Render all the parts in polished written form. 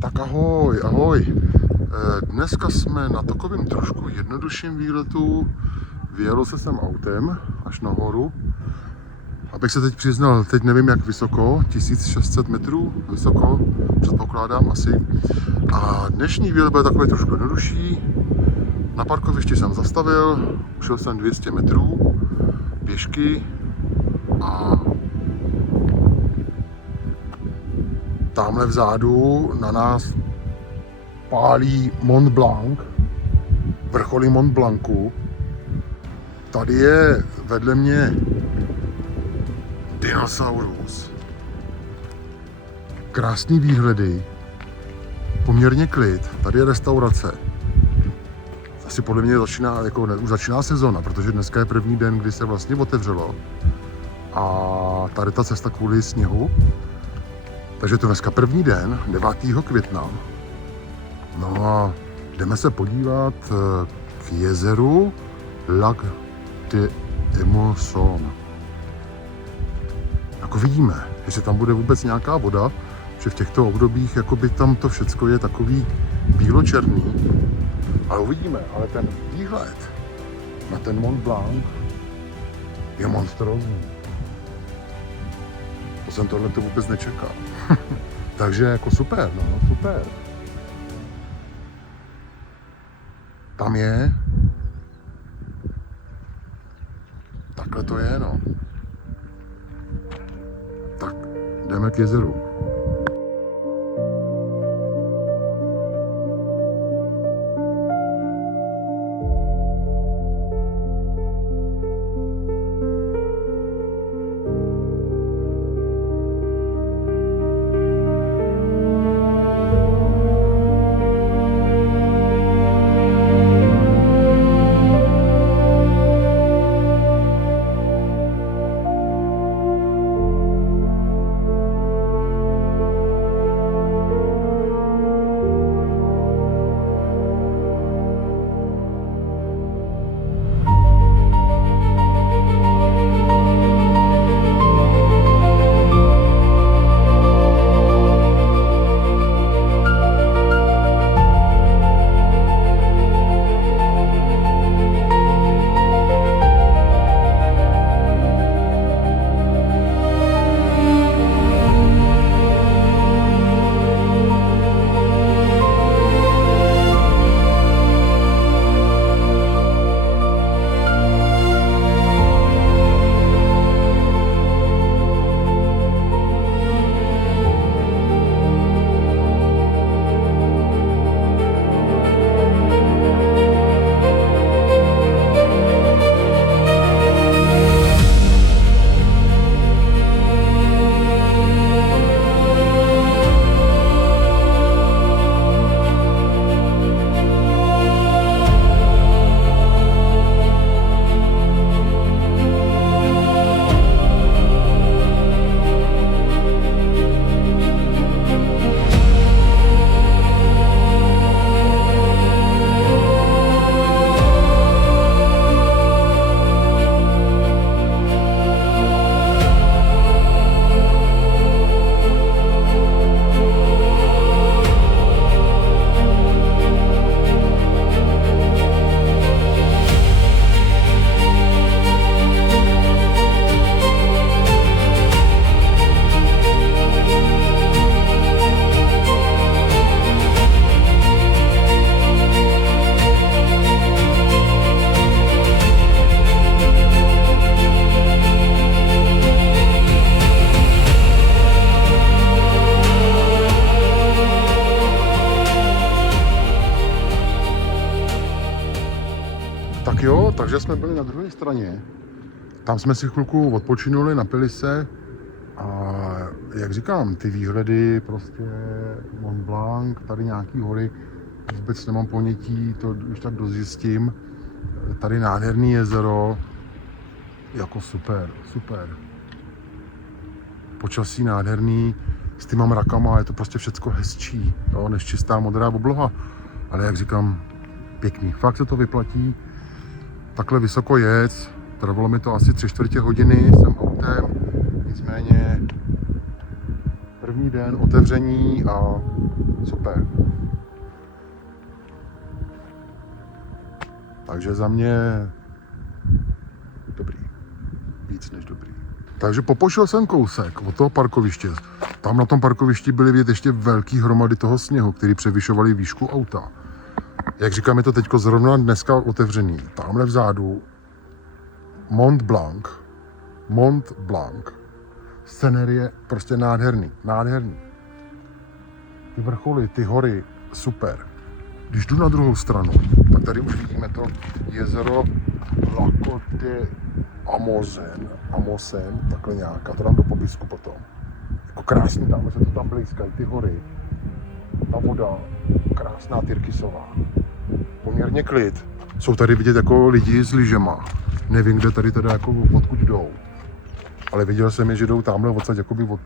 Tak ahoj, ahoj. Dneska jsme na takovém trošku jednodušším výletu. Vyjelo se sem autem až nahoru. Abych se teď přiznal, teď nevím jak vysoko, 1600 metrů vysoko, předpokládám asi. A dnešní výlet byl takový trošku jednodušší. Na parkovišti jsem zastavil, ušel jsem 200 metrů pěšky a tamhle vzadu na nás pálí Mont Blanc, vrcholy Mont Blancu. Tady je vedle mě dinosaurus. Krásný výhledy, poměrně klid, tady je restaurace. Asi podle mě už začíná sezona, protože dneska je první den, kdy se vlastně otevřelo. A tady ta cesta kvůli sněhu. Takže to dneska první den, 9. května. No a jdeme se podívat k jezeru Lac de Émotion. Jako vidíme, jestli tam bude vůbec nějaká voda, že v těchto obdobích jakoby tam to všecko je takový bíločerný. Ale uvidíme, ale ten výhled na ten Mont Blanc je monstrózní. To jsem tohle vůbec nečekal. Takže jako super, no, super. Tam je. Takhle to je, no. Tak, jdeme k jezeru. Tak jo, takže jsme byli na druhé straně. Tam jsme si chvilku odpočinuli, napili se a jak říkám, ty výhledy prostě Mont Blanc, tady nějaký hory, vůbec nemám ponětí, to už tak dozjistím. Tady nádherný jezero, jako super, super. Počasí nádherný, s těma mrakama je to prostě všecko hezčí, jo, než čistá modrá obloha. Ale jak říkám, pěkný, fakt se to vyplatí. Takhle vysoko jet, trvalo mi to asi 3/4 hodiny, jsem autem, nicméně první den otevření a super. Takže za mě dobrý. Víc než dobrý. Takže popošel jsem kousek od toho parkoviště. Tam na tom parkovišti byly vidět ještě velký hromady toho sněhu, který převyšovaly výšku auta. Jak říkám, je to teďko zrovna dneska otevřený. Tamhle vzadu Mont Blanc. Mont Blanc. Scenérie prostě nádherný. Nádherný. Ty vrcholy, ty hory, super. Když jdu na druhou stranu, tak tady už vidíme to jezero Lac de Amosen, takhle nějak, a to dám do popisku potom. Jako krásný, tam se to tam blízkají, ty hory, ta voda, krásná tyrkysová. Poměrně klid. Jsou tady vidět jako lidi s lyžema. Nevím, kde tady teda jako odkud jdou. Ale viděl jsem je, že jdou tamhle odsaď jakoby od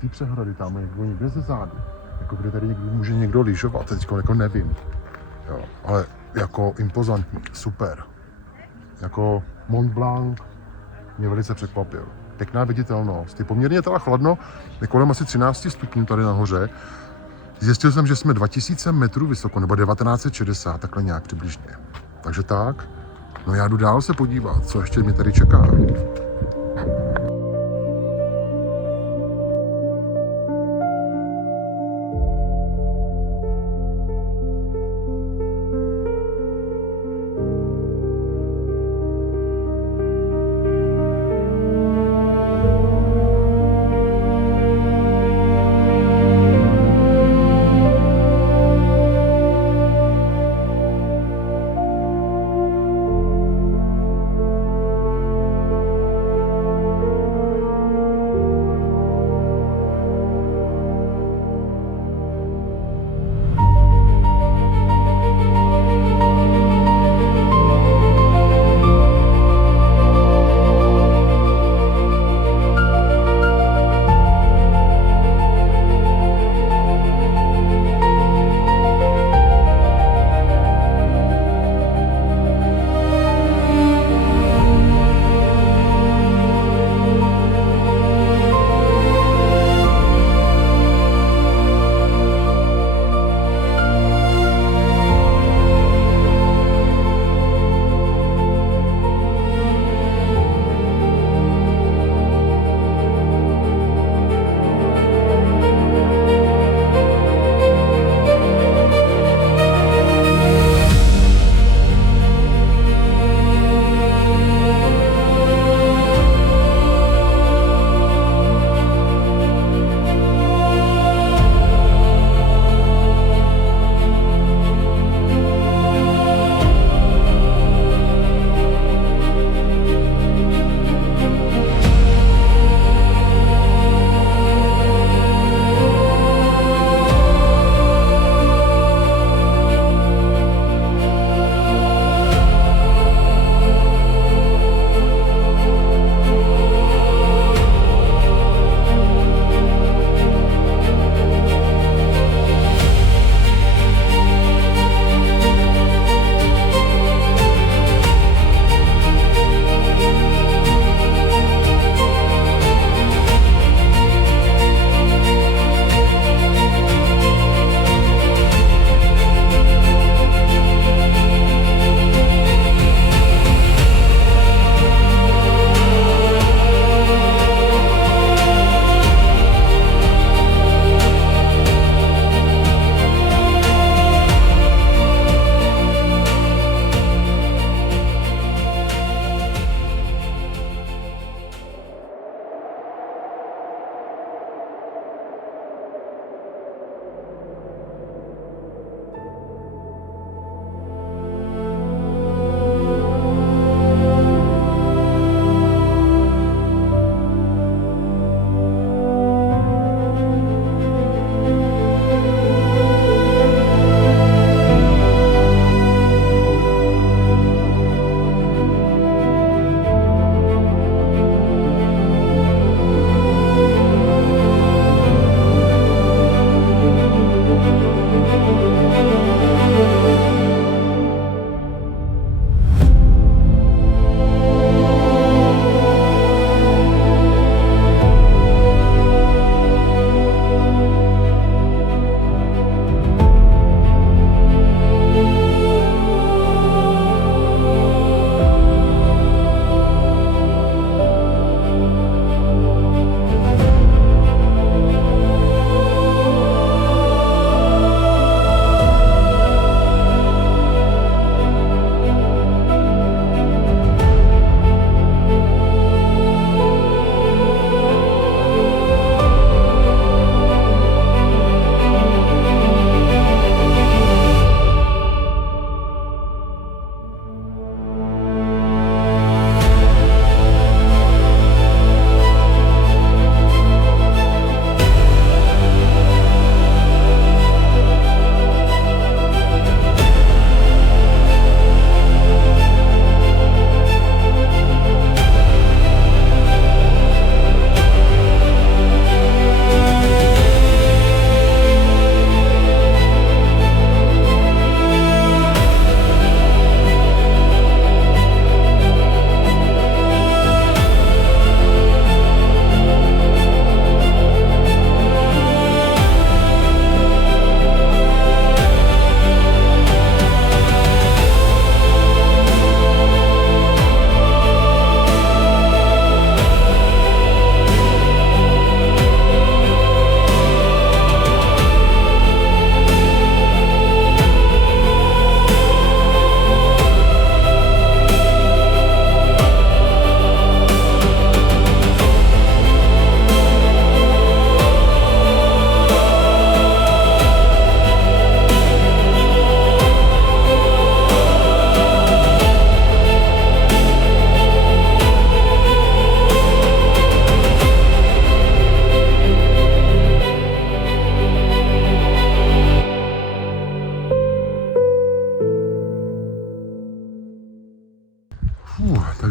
té přehrady, tamhle někde ze zádu. Jako kde tady může někdo lyžovat, teď jako nevím. Jo, ale jako impozantní, super. Jako Mont Blanc mě velice překvapil. Pěkná viditelnost. Je poměrně teda chladno, je kolem asi 13 stupňů tady nahoře. Zjistil jsem, že jsme 2000 metrů vysoko, nebo 1960, takhle nějak přibližně. Takže tak, no já jdu dál se podívat, co ještě mě tady čeká.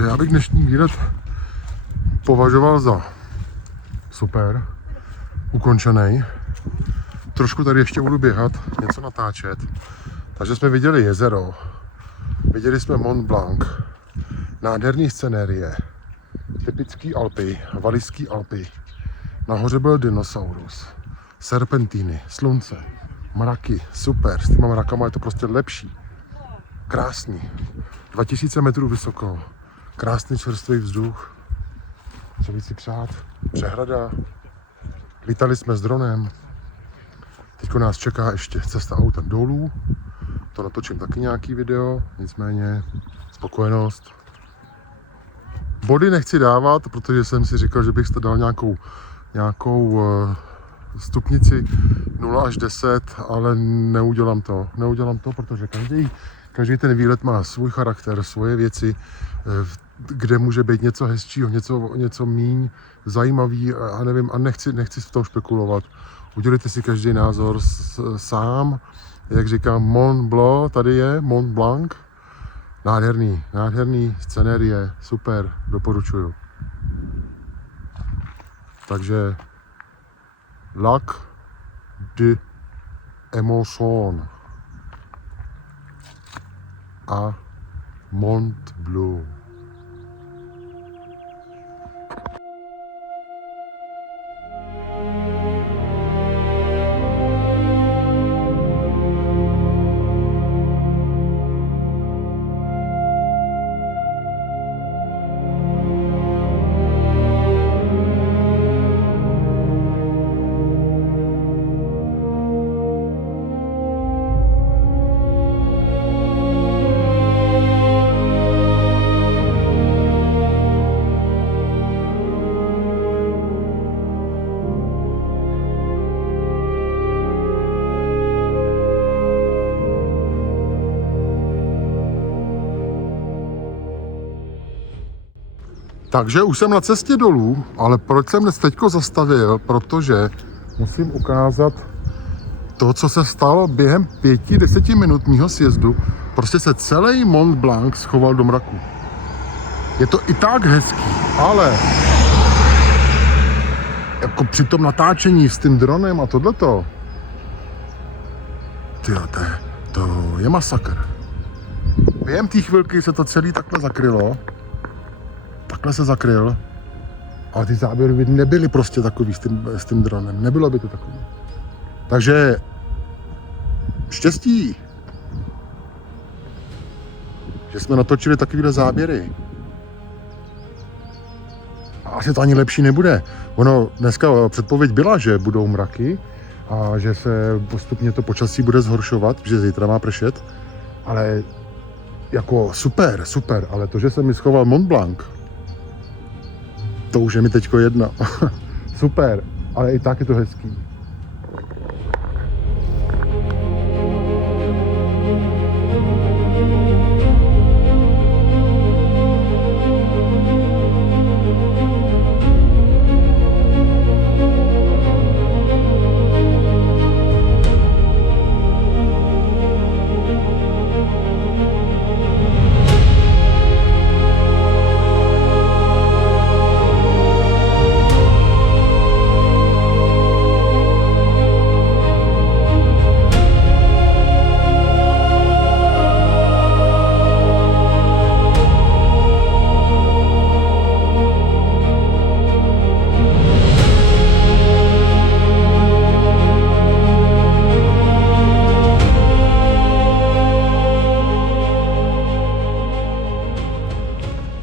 Takže já bych dnešní výlet považoval za super, ukončený. Trošku tady ještě budu běhat, něco natáčet. Takže jsme viděli jezero, viděli jsme Mont Blanc, nádherný scenérie, typický Alpy, Valiský Alpy. Nahoře byl dinosaurus, serpentíny, slunce, mraky, super, s těma mrakama je to prostě lepší. Krásný, 2000 metrů vysoko, krásný čerstvý vzduch, co víc si přát, přehrada, lítali jsme s dronem, teďko nás čeká ještě cesta autem dolů, to natočím taky nějaký video, nicméně spokojenost. Body nechci dávat, protože jsem si říkal, že bych si dal nějakou stupnici 0 až 10, ale neudělám to, protože každý ten výlet má svůj charakter, svoje věci, kde může být něco hezčího, něco míň zajímavý a nevím, a nechci v tom spekulovat. Udělejte si každý názor sám, jak říkám, Mont Blanc, tady je Mont Blanc, nádherný scenérie, super, doporučuju. Takže Lac de Émotion a Mont Blanc. Takže už jsem na cestě dolů, ale proč jsem dnes teďko zastavil? Protože musím ukázat to, co se stalo během 5-10 minut mýho sjezdu. Prostě se celý Mont Blanc schoval do mraku. Je to i tak hezký, ale jako při tom natáčení s tím dronem a tohleto, to je masakr. Během té chvilky se to celé takhle zakrylo. Takhle se zakryl, ale ty záběry nebyly prostě takový s tím dronem, nebylo by to takový. Takže štěstí, že jsme natočili takovýhle záběry. A asi to ani lepší nebude. Ono dneska předpověď byla, že budou mraky a že se postupně to počasí bude zhoršovat, že zítra má pršet, ale jako super, ale to, že se mi schoval Mont Blanc, to už je mi teďko jedno. Super, ale i tak je to hezký.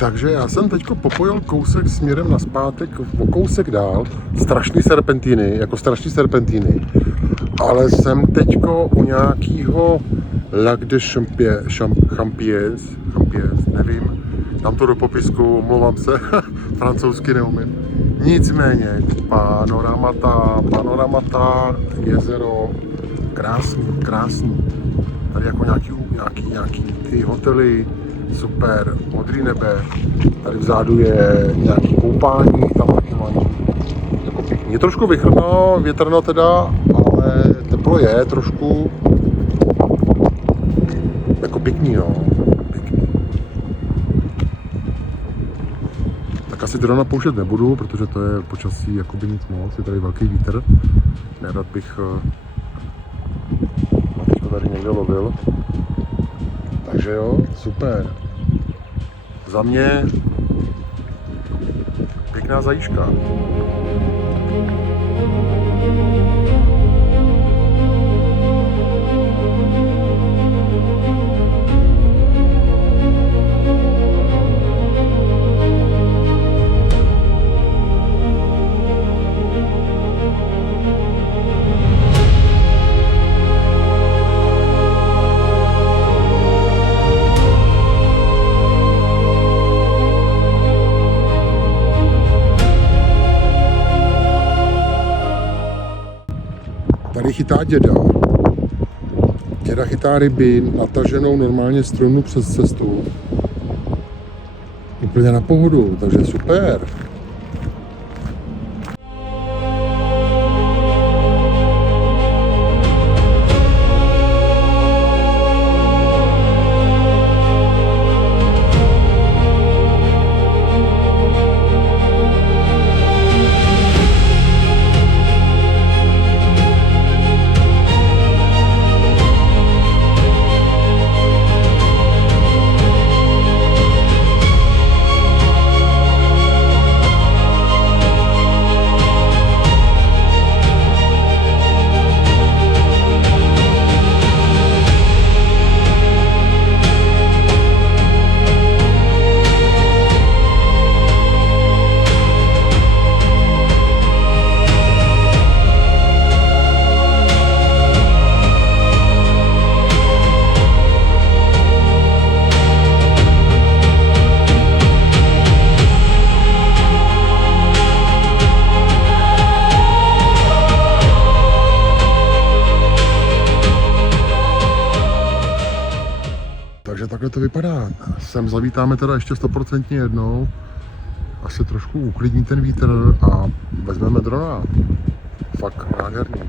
Takže já jsem teďko popojil kousek směrem nazpátek, o kousek dál, strašný serpentíny, ale jsem teďko u nějakého Lac de Champiers, nevím, dám to do popisku, omlouvám se, francouzsky neumím. Nicméně, panoramata, jezero, krásný, tady jako nějaký ty hotely, super, modrý nebe, tady vzadu je nějaký koupání, tam jako pěkný. Je trošku vychrno, větrno teda, ale teplo je trošku, jako pěkný, no, pěkný. asi drona použít nebudu, protože to je počasí jakoby nic moc, je tady velký vítr. Nerad bych teďko tady někde lovil. Takže jo, super. Za mě pěkná zajíčka. Tady chytá děda. Děda chytá ryby nataženou normálně strunu přes cestu. Úplně na pohodu, takže super. Takže takhle to vypadá. Sem zavítáme teda ještě 100% jednou. Až se trošku uklidní ten vítr a vezmeme drona. Fakt nádherný.